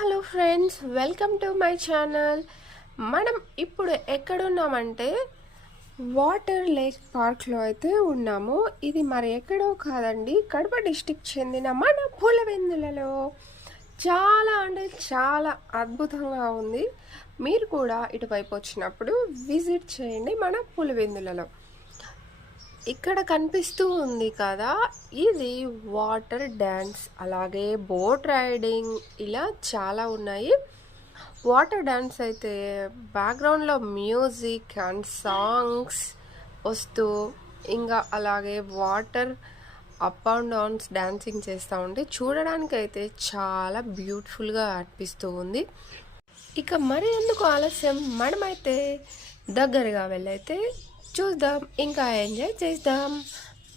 Hello friends, welcome to my channel. మనం ఇప్పుడు ఎక్కడున్నామంటే water lake పార్క్లో అయితే ఉన్నాము. ఇది మరి ఎక్కడో కాదండి, కడప డిస్టిక్ చెందిన మన పులివెందులలో. చాలా అంటే చాలా అద్భుతంగా ఉంది. మీరు కూడా ఇటువైపు వచ్చినప్పుడు విజిట్ చేయండి మన పులివెందులలో. ఇక్కడ కనిపిస్తూ ఉంది కదా, ఇది వాటర్ డ్యాన్స్, అలాగే బోట్ రైడింగ్, ఇలా చాలా ఉన్నాయి. వాటర్ డ్యాన్స్ అయితే బ్యాక్గ్రౌండ్లో మ్యూజిక్ అండ్ సాంగ్స్ వస్తూ, ఇంకా అలాగే water up and downs dancing చేస్తూ ఉంటే చూడడానికి అయితే చాలా బ్యూటిఫుల్గా అనిపిస్తూ ఉంది. ఇక మరి ఎందుకు ఆలస్యం, మనమైతే దగ్గరగా వెళ్ళైతే చూద్దాం, ఇంకా ఎంజాయ్ చేద్దాం.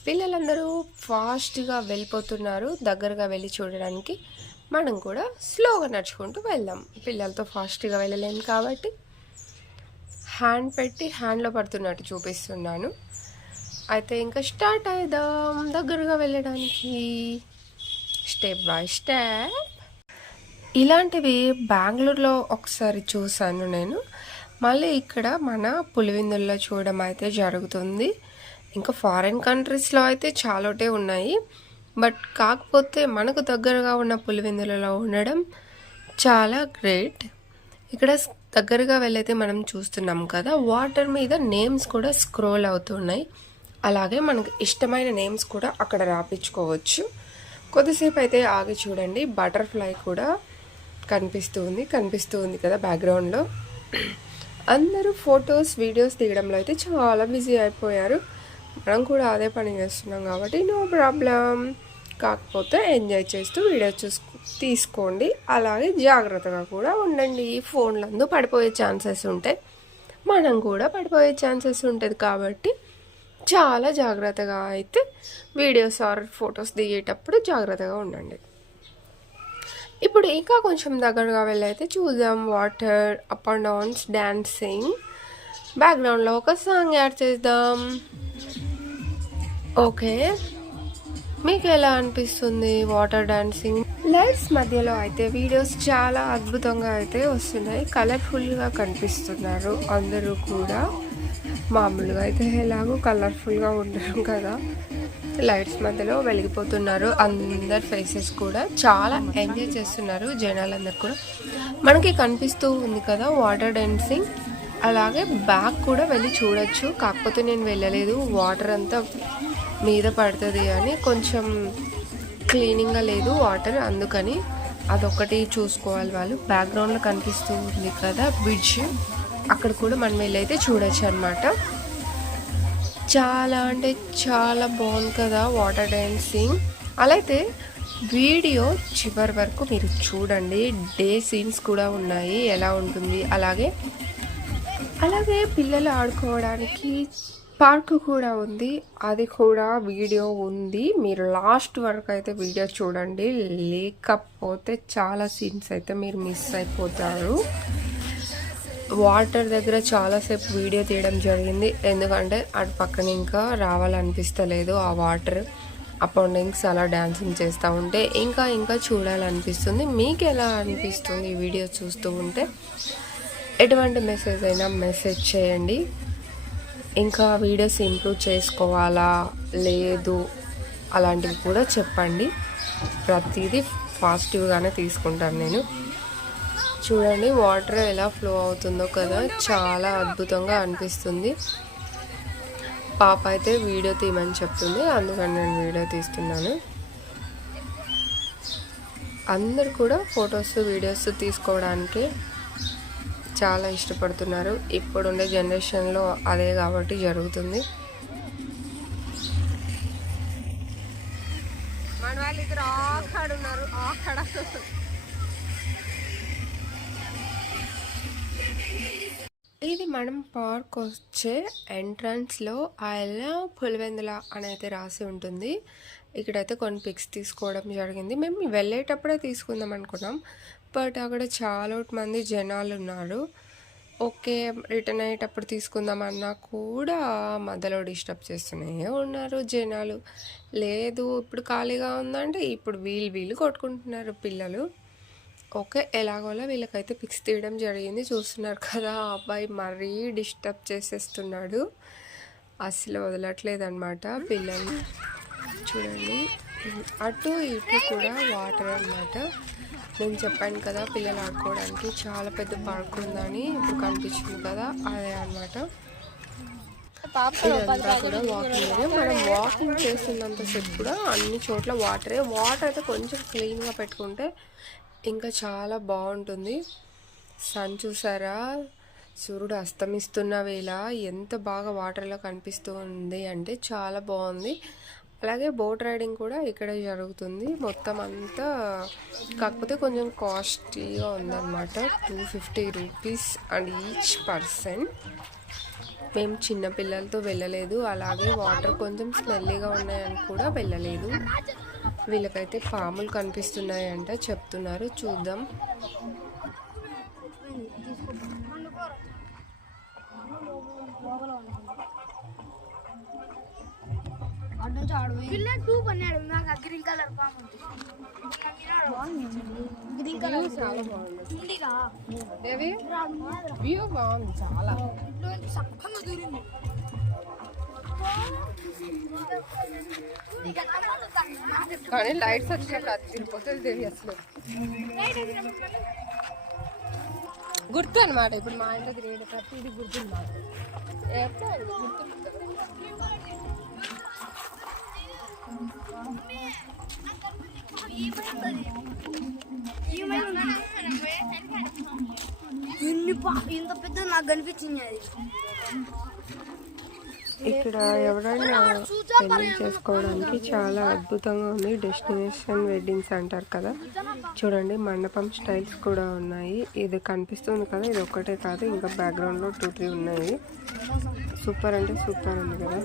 పిల్లలందరూ ఫాస్ట్గా వెళ్ళిపోతున్నారు దగ్గరగా వెళ్ళి చూడడానికి. మనం కూడా స్లోగా నడుచుకుంటూ వెళ్దాం. పిల్లలతో ఫాస్ట్గా వెళ్ళలేము కాబట్టి హ్యాండ్ పెట్టి హ్యాండ్లో పడుతున్నట్టు చూపిస్తున్నాను. అయితే ఇంకా స్టార్ట్ అయిద్దాం దగ్గరగా వెళ్ళడానికి, స్టెప్ బై స్టెప్. ఇలాంటివి బెంగళూరులో ఒకసారి చూశాను నేను, మళ్ళీ ఇక్కడ మన పులివెందుల్లో చూడడం అయితే జరుగుతుంది. ఇంకా ఫారిన్ కంట్రీస్లో అయితే చాలాటే ఉన్నాయి, బట్ కాకపోతే మనకు దగ్గరగా ఉన్న పులివెందులలో ఉండడం చాలా గ్రేట్. ఇక్కడ దగ్గరగా వెళ్ళైతే మనం చూస్తున్నాం కదా, వాటర్ మీద నేమ్స్ కూడా స్క్రోల్ అవుతున్నాయి. అలాగే మనకు ఇష్టమైన నేమ్స్ కూడా అక్కడ రాపించుకోవచ్చు. కొద్దిసేపు అయితే ఆగి చూడండి, బటర్ఫ్లై కూడా కనిపిస్తూ ఉంది కదా బ్యాక్గ్రౌండ్లో. అందరూ ఫొటోస్ వీడియోస్ తీయడంలో అయితే చాలా బిజీ అయిపోయారు. మనం కూడా అదే పని చేస్తున్నాం కాబట్టి నో ప్రాబ్లం. కాకపోతే ఎంజాయ్ చేస్తూ వీడియో తీసుకోండి, అలాగే జాగ్రత్తగా కూడా ఉండండి. ఫోన్లందు పడిపోయే ఛాన్సెస్ ఉంటాయి, మనం కూడా పడిపోయే ఛాన్సెస్ ఉంటుంది కాబట్టి చాలా జాగ్రత్తగా అయితే వీడియోస్ ఆర్ ఫొటోస్ దిగేటప్పుడు జాగ్రత్తగా ఉండండి. ఇప్పుడు ఇంకా కొంచెం దగ్గరగా వెళ్ళైతే చూద్దాం. Water up and downs dancing, బ్యాక్గ్రౌండ్లో ఒక సాంగ్ యాడ్ చేద్దాం. ఓకే, మీకు ఎలా అనిపిస్తుంది వాటర్ డాన్సింగ్? లైట్స్ మధ్యలో అయితే వీడియోస్ చాలా అద్భుతంగా అయితే వస్తున్నాయి, కలర్ఫుల్గా కనిపిస్తున్నారు అందరూ కూడా. మామూలుగా అయితే ఎలాగో కలర్ఫుల్గా ఉండరు కదా, లైట్స్ మధ్యలో వెలిగిపోతున్నారు. అందరు ఫేసెస్ కూడా చాలా ఎంజాయ్ చేస్తున్నారు జనాలందరూ కూడా. మనకి కనిపిస్తూ ఉంది కదా వాటర్ డాన్సింగ్. అలాగే బ్యాక్ కూడా వెళ్ళి చూడొచ్చు, కాకపోతే నేను వెళ్ళలేదు, వాటర్ అంతా మీద పడుతుంది అని కొంచెం క్లీనింగ్గా లేదు వాటర్, అందుకని అదొకటి చూసుకోవాలి వాళ్ళు. బ్యాక్గ్రౌండ్లో కనిపిస్తూ ఉంది కదా బ్రిడ్జ్, అక్కడ కూడా మనం వెళ్ళైతే చూడొచ్చు అనమాట. చాలా అంటే చాలా బాగుంది కదా వాటర్ డాన్సింగ్. అలాగే వీడియో చివరి వరకు మీరు చూడండి, డే సీన్స్ కూడా ఉన్నాయి ఎలా ఉంటుంది. అలాగే పిల్లలు ఆడుకోవడానికి పార్క్ కూడా ఉంది, అది కూడా వీడియో ఉంది. మీరు లాస్ట్ వరకు అయితే వీడియో చూడండి, లేకపోతే చాలా సీన్స్ అయితే మీరు మిస్ అయిపోతారు. వాటర్ దగ్గర చాలాసేపు వీడియో తీయడం జరిగింది, ఎందుకంటే అటు పక్కన ఇంకా రావాలనిపిస్తలేదు. ఆ వాటర్ అపౌండింగ్స్ అలా డాన్సింగ్ చేస్తూ ఉంటే ఇంకా చూడాలనిపిస్తుంది. మీకు ఎలా అనిపిస్తుంది ఈ వీడియో చూస్తూ ఉంటే? ఎటువంటి మెసేజ్ అయినా మెసేజ్ చేయండి. ఇంకా వీడియోస్ ఇంప్రూవ్ చేసుకోవాలా లేదు అలాంటివి కూడా చెప్పండి. ప్రతిదీ పాజిటివ్గానే తీసుకుంటాను నేను. చూడండి వాటర్ ఎలా ఫ్లో అవుతుందో కదా, చాలా అద్భుతంగా అనిపిస్తుంది. పాప అయితే వీడియో తీయమని చెప్తుంది, అందుకని నేను వీడియో తీస్తున్నాను. అందరు కూడా ఫొటోస్ వీడియోస్ తీసుకోవడానికి చాలా ఇష్టపడుతున్నారు. ఇప్పుడుండే జనరేషన్లో అదే కాబట్టి జరుగుతుంది. మన వాళ్ళు ఇద్దరు ఆఖడున్నారు, ఇది మనం పార్క్ వచ్చే ఎంట్రన్స్లో ఐ లవ్ పులివెందుల అని అయితే రాసి ఉంటుంది. ఇక్కడైతే కొన్ని పిక్స్ తీసుకోవడం జరిగింది. మేము వెళ్ళేటప్పుడే తీసుకుందాం అనుకున్నాం, బట్ అక్కడ చాలా మంది జనాలు ఉన్నారు. ఓకే, రిటర్న్ అయ్యేటప్పుడు తీసుకుందామన్నా కూడా మధ్యలో డిస్టర్బ్ చేస్తూనే ఉన్నారు జనాలు. లేదు ఇప్పుడు ఖాళీగా ఉందంటే ఇప్పుడు వీళ్ళు కొట్టుకుంటున్నారు పిల్లలు. ఓకే, ఎలాగోలా వీళ్ళకైతే పిక్స్ తీయడం జరిగింది. చూస్తున్నారు కదా, ఆ అబ్బాయి మరీ డిస్టర్బ్ చేసేస్తున్నాడు, అసలు వదలట్లేదు అనమాట పిల్లలు. చూడండి, అటు ఇటు కూడా వాటర్ అనమాట. నేను చెప్పాను కదా పిల్లలు ఆడుకోవడానికి చాలా పెద్ద పార్క్ ఉందని, ఇప్పుడు కనిపించింది కదా అదే అనమాట. ఇదంతా కూడా వాకింగ్ ఏరియా. మనం వాకింగ్ చేస్తున్నంతసేపు కూడా అన్ని చోట్ల వాటర్ అయితే కొంచెం క్లీన్గా పెట్టుకుంటే ఇంకా చాలా బాగుంటుంది. సన్ చూసారా, సూర్యుడు అస్తమిస్తున్న వేళ ఎంత బాగా వాటర్లో కనిపిస్తూ ఉంది అంటే చాలా బాగుంది. అలాగే బోట్ రైడింగ్ కూడా ఇక్కడే జరుగుతుంది. మొత్తం అంతా కాకపోతే కొంచెం కాస్ట్లీగా ఉందన్నమాట. 250 రూపీస్ అండ్ ఈచ్ పర్సన్. మేము చిన్న పిల్లలతో వెళ్ళలేదు, అలాగే వాటర్ కొంచెం స్మెల్లీగా ఉన్నాయని కూడా వెళ్ళలేదు. వీళ్ళకైతే పాములు కనిపిస్తున్నాయంట చెప్తున్నారు, చూద్దాం. గ్రీన్ కలర్ గ్రీన్ కలర్ చాలా బాగుంది. వ్యూ బాగుంది చాలా. కానీ లైట్స్ వచ్చాక తిరిగిపోతుంది దేవి అసలు. గుర్తు అనమాట, ఇప్పుడు మా ఇంట్లో తిరిగే ప్రతిది గుర్తు అనమాట. ఇంత పెద్ద నాకు కనిపించింది అది. ఇక్కడ ఎవరైనా పెళ్లి చేసుకోవడానికి చాలా అద్భుతంగా ఉంది. డెస్టినేషన్ వెడ్డింగ్స్ అంటారు కదా, చూడండి మండపం స్టైల్స్ కూడా ఉన్నాయి. ఇది కనిపిస్తుంది కదా, ఇది ఒక్కటే కాదు, ఇంకా బ్యాక్గ్రౌండ్లో 2-3 ఉన్నాయి. సూపర్ అంటే సూపర్ ఉంది కదా.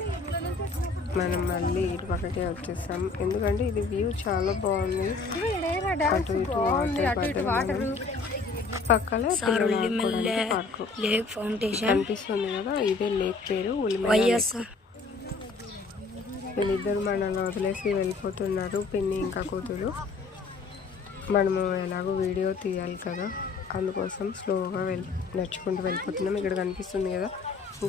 మనం మళ్ళీ ఇటు పక్కకే వచ్చేసాం, ఎందుకంటే ఇది వ్యూ చాలా బాగుంది. అటు ఇటు వాటర్ పక్కన పార్క్ కనిపిస్తుంది కదా, ఇదే లేక్ పేరు. వీళ్ళిద్దరు మనల్ని వదిలేసి వెళ్ళిపోతున్నారు, పిన్ని ఇంకా కూతురు. మనము ఎలాగో వీడియో తీయాలి కదా, అందుకోసం స్లోగా నడుచుకుంటూ వెళ్ళిపోతున్నాం. ఇక్కడ కనిపిస్తుంది కదా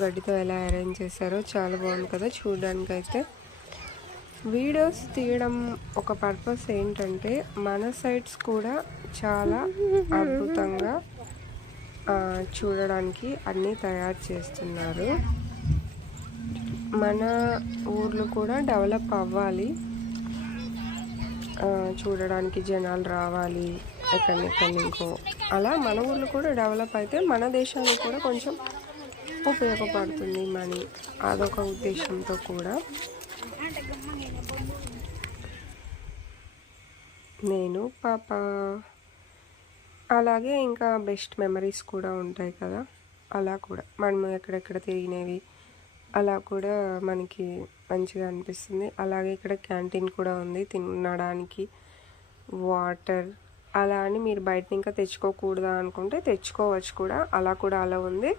గడ్డితో ఎలా అరేంజ్ చేశారో, చాలా బాగుంది కదా చూడడానికి. అయితే వీడియోస్ తీయడం ఒక పర్పస్ ఏంటంటే మన సైడ్స్ కూడా చాలా అద్భుతంగా చూడడానికి అన్నీ తయారు చేస్తున్నారు. మన ఊర్లు కూడా డెవలప్ అవ్వాలి, చూడడానికి జనాలు రావాలి ఎక్కడెక్కడి ఇంకో. అలా మన ఊర్లు కూడా డెవలప్ అయితే మన దేశానికి కూడా కొంచెం ఉపయోగపడుతుంది మనీ, అదొక ఉద్దేశంతో కూడా. నేను పాప, అలాగే ఇంకా బెస్ట్ మెమరీస్ కూడా ఉంటాయి కదా, అలా కూడా మనం ఎక్కడెక్కడ తిరిగినవి అలా కూడా మనకి మంచిగా అనిపిస్తుంది. అలాగే ఇక్కడ క్యాంటీన్ కూడా ఉంది, తినడానికి వాటర్. అలా అని మీరు బయట ఇంకా తెచ్చుకోకూడదా అనుకుంటే తెచ్చుకోవచ్చు కూడా, అలా కూడా అలా ఉంది.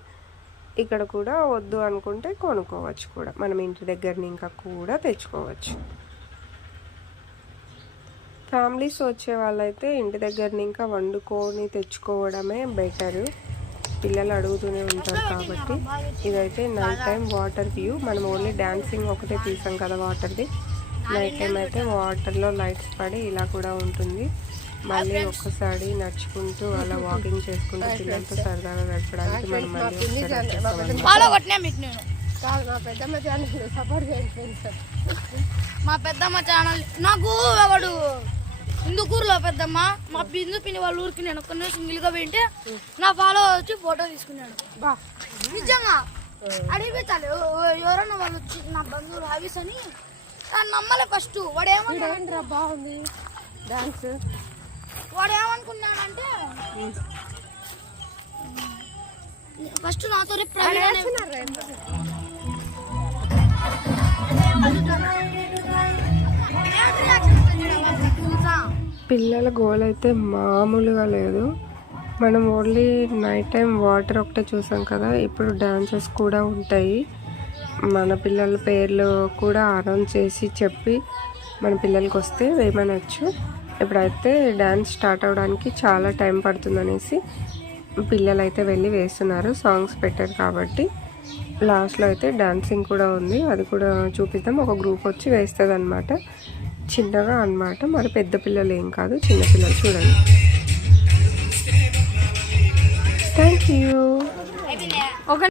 ఇక్కడ కూడా వద్దు అనుకుంటే కొనుక్కోవచ్చు కూడా, మనం ఇంటి దగ్గరని ఇంకా కూడా తెచ్చుకోవచ్చు. ఫ్యామిలీస్ వచ్చే వాళ్ళైతే ఇంటి దగ్గరని ఇంకా వండుకొని తెచ్చుకోవడమే బెటరు, పిల్లలు అడుగుతూనే ఉంటారు కాబట్టి. ఇదైతే నైట్ టైం వాటర్ వ్యూ. మనం ఓన్లీ డాన్సింగ్ ఒకటే తీసాం కదా వాటర్ది. నైట్ టైం అయితే వాటర్లో లైట్స్ పడి ఇలా కూడా ఉంటుంది. మళ్ళీ ఒక్కసారి నడుచుకుంటూ అలా వాకింగ్ చేసుకుంటూ పిల్లలతో సరదాగా గడపడానికి మనం మా పెద్దమ్మ ఛానల్ నాకు వాడు ఇందుకూరులో పెద్దమ్మ మా బిందు పిన్ని వాళ్ళ ఊరికి నేను ఒక్కనే సింగిల్గా పోయింటే నా ఫాలో వచ్చి ఫోటో తీసుకున్నాడు. నిజంగా అడిగిపోతాడు ఎవరన్నా వాళ్ళు వచ్చి నా బంధువులు హాబీస్ అని నమ్మలే. ఫస్ట్ వాడు ఏమన్నా బాగుంది డాన్స్, వాడు ఏమనుకున్నాడంటే ఫస్ట్ నాతో పిల్లల గోల్ అయితే మామూలుగా లేదు. మనం ఓన్లీ నైట్ టైం వాటర్ ఒకటే చూసాం కదా, ఇప్పుడు డాన్సెస్ కూడా ఉంటాయి. మన పిల్లల పేర్లు కూడా అనౌన్స్ చేసి చెప్పి మన పిల్లలకి వస్తే వేయమనొచ్చు. ఇప్పుడైతే డ్యాన్స్ స్టార్ట్ అవడానికి చాలా టైం పడుతుందనేసి పిల్లలు అయితే వెళ్ళి వేస్తున్నారు. సాంగ్స్ పెట్టారు కాబట్టి లాస్ట్లో అయితే డాన్సింగ్ కూడా ఉంది, అది కూడా చూపిద్దాం. ఒక గ్రూప్ వచ్చి వేస్తుంది అనమాట, చిన్నగా అన్నమాట. మరి పెద్ద పిల్లలు ఏం కాదు, చిన్న పిల్లలు. చూడండి. Thank you.